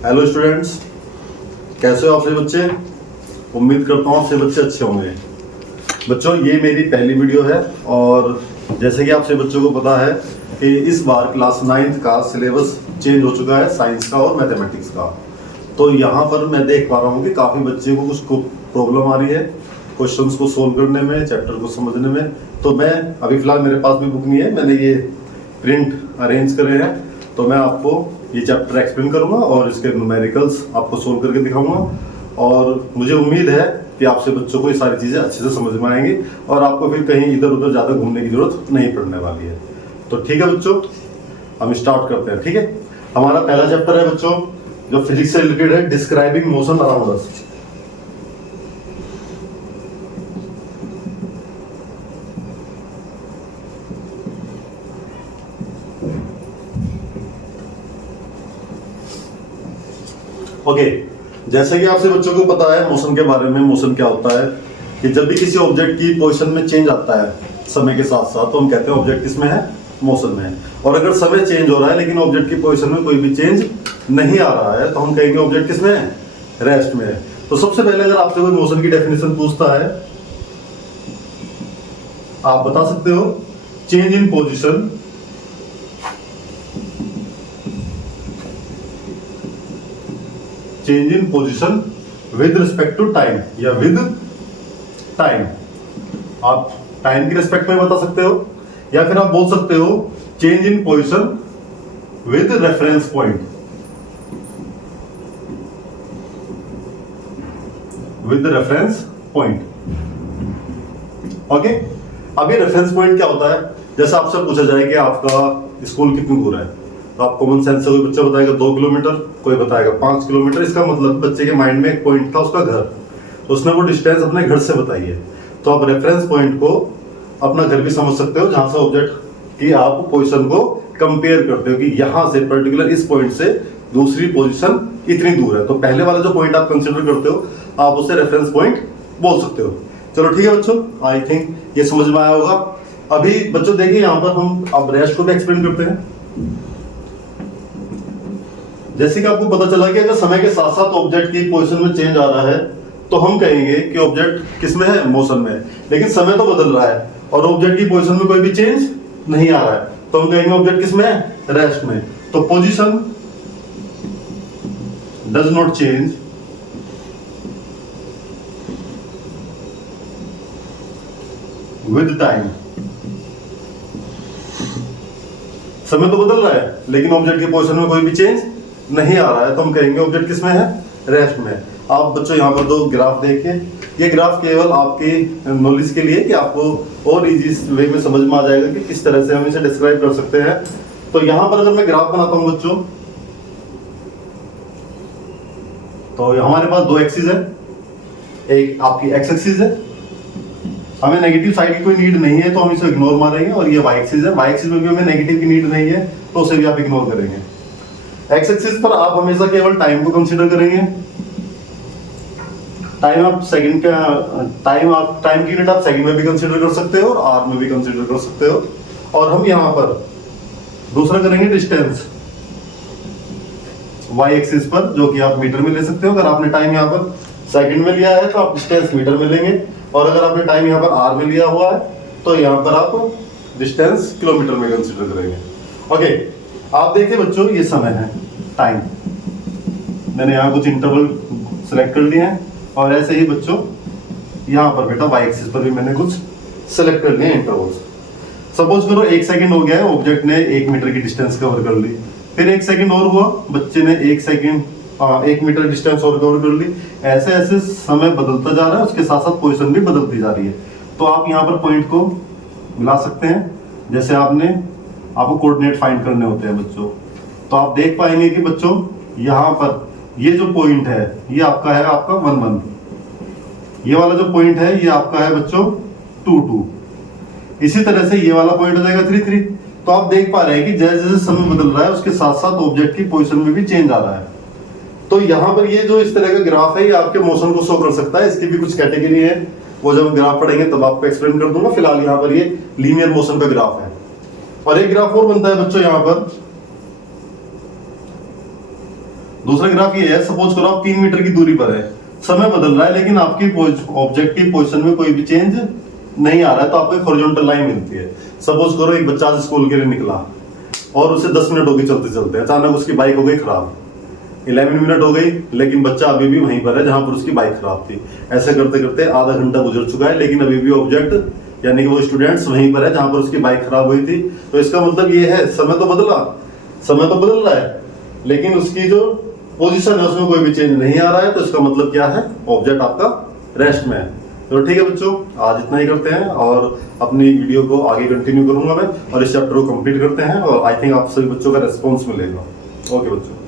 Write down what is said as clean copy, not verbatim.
Hello students, कैसे हो आप सभी बच्चे। उम्मीद करता हूँ आप सभी बच्चे अच्छे होंगे। बच्चों, ये मेरी पहली वीडियो है और जैसे कि आप सभी बच्चों को पता है कि इस बार क्लास 9th का सिलेबस चेंज हो चुका है, साइंस का और मैथमेटिक्स का। तो यहाँ पर मैं देख पा रहा हूँ कि काफ़ी बच्चे को कुछ प्रॉब्लम आ रही है क्वेश्चंस को सोल्व करने में, चैप्टर को समझने में। तो मैं अभी फ़िलहाल मेरे पास भी बुक नहीं है, मैंने ये प्रिंट अरेंज करे हैं, तो मैं आपको ये चैप्टर एक्सप्लेन करूंगा और इसके न्यूमेरिकल्स आपको सोल्व करके दिखाऊंगा। और मुझे उम्मीद है कि आपसे बच्चों को ये सारी चीज़ें अच्छे से समझ में आएंगी और आपको फिर कहीं इधर उधर ज़्यादा घूमने की जरूरत नहीं पड़ने वाली है। तो ठीक है बच्चों, हम स्टार्ट करते हैं। ठीक है, हमारा पहला चैप्टर है बच्चों जो फिजिक्स से रिलेटेड है, describing motion around us. Okay, जैसे कि आपसे बच्चों को पता है मोशन के बारे में, मोशन क्या होता है कि जब भी किसी ऑब्जेक्ट की पोजीशन में चेंज आता है समय के साथ साथ, तो हम कहते हैं ऑब्जेक्ट किसमें है, मोशन में है। और अगर समय चेंज हो रहा है लेकिन ऑब्जेक्ट की पोजीशन में कोई भी चेंज नहीं आ रहा है, तो हम कहेंगे ऑब्जेक्ट किसमें है, रेस्ट में है। तो सबसे पहले अगर आपसे कोई मोशन की डेफिनेशन पूछता है, आप बता सकते हो change in position change in position with respect to time या विद टाइम। आप टाइम की रिस्पेक्ट में बता सकते हो या फिर आप बोल सकते हो change in position with reference point. With reference point. Okay, अभी रेफरेंस पॉइंट क्या होता है, जैसे आपसे पूछा जाए कि आपका स्कूल कितनी दूर है, तो आप कॉमन सेंस से कोई बच्चा बताएगा 2 किलोमीटर, कोई बताएगा 5 किलोमीटर। इसका मतलब बच्चे के माइंड में एक पॉइंट था उसका घर, उसने वो डिस्टेंस अपने घर से बताई है। तो आप रेफरेंस पॉइंट को अपना घर भी समझ सकते हो, जहां से ऑब्जेक्ट की आप पोजीशन को कंपेयर करते हो कि यहां से पर्टिकुलर इस पॉइंट से दूसरी पोजीशन इतनी दूर है। तो पहले वाला जो पॉइंट आप कंसिडर करते हो, आप उसे रेफरेंस पॉइंट बोल सकते हो। चलो ठीक है बच्चों, आई थिंक ये समझ में आया होगा। अभी बच्चों देखिए, यहाँ पर हम अब रेस्ट को भी एक्सप्लेन करते हैं। जैसे कि आपको पता चला कि अगर समय के साथ साथ ऑब्जेक्ट की पोजीशन में चेंज आ रहा है, तो हम कहेंगे कि ऑब्जेक्ट किसमें है, मोशन में है। लेकिन समय तो बदल रहा है और ऑब्जेक्ट की पोजीशन में कोई भी चेंज नहीं आ रहा है, तो हम कहेंगे ऑब्जेक्ट किसमें है, रेस्ट में। तो position does not change with time. समय तो बदल रहा है लेकिन ऑब्जेक्ट की पोजीशन में कोई भी चेंज नहीं आ रहा है, तो हम कहेंगे ऑब्जेक्ट किसमें है, रेस्ट में। आप बच्चों यहाँ पर 2 ग्राफ देखिए। ये ग्राफ केवल आपकी नॉलेज के लिए कि आपको और इजी वे में समझ में आ जाएगा कि किस तरह से हम इसे डिस्क्राइब कर सकते हैं। तो यहाँ पर अगर मैं ग्राफ बनाता हूँ बच्चों, तो हमारे पास 2 एक्सिस है, एक आपकी एक्स एक्सिस है, हमें नेगेटिव साइड की कोई नीड नहीं है तो हम इसे इग्नोर मारेंगे। और ये वाई एक्सिस है, वाई एक्सिस में भी हमें नेगेटिव की नीड नहीं है तो उसे भी आप इग्नोर करेंगे। एक्स एक्सिस पर आप हमेशा केवल टाइम को कंसीडर करेंगे। टाइम आप सेकंड का टाइम की यूनिट आप सेकंड में भी कंसीडर कर सकते हो और आवर में भी कंसीडर कर सकते हो। और हम यहाँ पर दूसरा करेंगे डिस्टेंस वाई एक्सिस पर, जो कि आप मीटर में ले सकते हो। अगर आपने टाइम यहाँ पर सेकंड में लिया है तो आप डिस्टेंस मीटर में लेंगे, और अगर आपने टाइम यहाँ पर आर में लिया हुआ है तो यहाँ पर आप डिस्टेंस किलोमीटर में कंसीडर करेंगे। ओके, आप देखिए बच्चों, ये समय है, टाइम। मैंने यहाँ कुछ इंटरवल सेलेक्ट कर लिए हैं और ऐसे ही बच्चों यहाँ पर बेटा वाई एक्सिस पर भी मैंने कुछ सेलेक्ट कर लिए इंटरवल्स। सपोज करो 1 सेकंड हो गया है, ऑब्जेक्ट ने 1 मीटर की डिस्टेंस कवर कर ली, फिर 1 सेकंड और हुआ, बच्चे ने 1 मीटर डिस्टेंस और कवर कर ली। ऐसे ऐसे समय बदलता जा रहा है, उसके साथ साथ पोजीशन भी बदलती जा रही है। तो आप यहाँ पर पॉइंट को मिला सकते हैं, जैसे आपको कोऑर्डिनेट फाइंड करने होते हैं बच्चों। तो आप देख पाएंगे कि बच्चों यहाँ पर ये जो पॉइंट है ये आपका है, आपका 1 1। ये वाला जो पॉइंट है ये आपका है बच्चों 2 2। इसी तरह से ये वाला पॉइंट हो जाएगा 3 3। तो आप देख पा रहे हैं कि जैसे जैसे समय बदल रहा है उसके साथ साथ ऑब्जेक्ट की पोजीशन में भी चेंज आ रहा है। तो यहाँ पर ये जो इस तरह का ग्राफ है, ये आपके मोशन को शो कर सकता है। इसकी भी कुछ कैटेगरी है, वो जब ग्राफ पढ़ेंगे तब आपको एक्सप्लेन कर दूंगा। फिलहाल यहाँ पर ये लीनियर मोशन का ग्राफ है। और एक ग्राफ और बनता है बच्चों यहाँ पर, दूसरा ग्राफ ये है, सपोज करो आप 3 मीटर की दूरी पर है, समय बदल रहा है लेकिन आपकी ऑब्जेक्टिव पोजीशन में कोई भी चेंज नहीं आ रहा है, तो आपको एक हॉरिजॉन्टल लाइन मिलती है। सपोज करो एक बच्चा स्कूल के लिए निकला और उसे 10 मिनट हो गए चलते चलते, अचानक उसकी बाइक हो गई खराब। 11 मिनट हो गई लेकिन बच्चा अभी भी वहीं पर है जहां पर उसकी बाइक खराब थी। ऐसे करते करते आधा घंटा गुजर चुका है लेकिन अभी भी ऑब्जेक्ट यानी कि वो स्टूडेंट्स वहीं पर है जहां पर उसकी बाइक खराब हुई थी। तो इसका मतलब ये है समय तो बदल रहा है लेकिन उसकी जो पोजीशन है उसमें कोई भी चेंज नहीं आ रहा है। तो इसका मतलब क्या है, ऑब्जेक्ट आपका रेस्ट में है। तो ठीक है बच्चों, आज इतना ही करते हैं और अपनी वीडियो को आगे कंटिन्यू करूंगा मैं, और इस चैप्टर को कंप्लीट करते हैं और आई थिंक आप सभी बच्चों का रेस्पॉन्स मिलेगा। ओके बच्चों।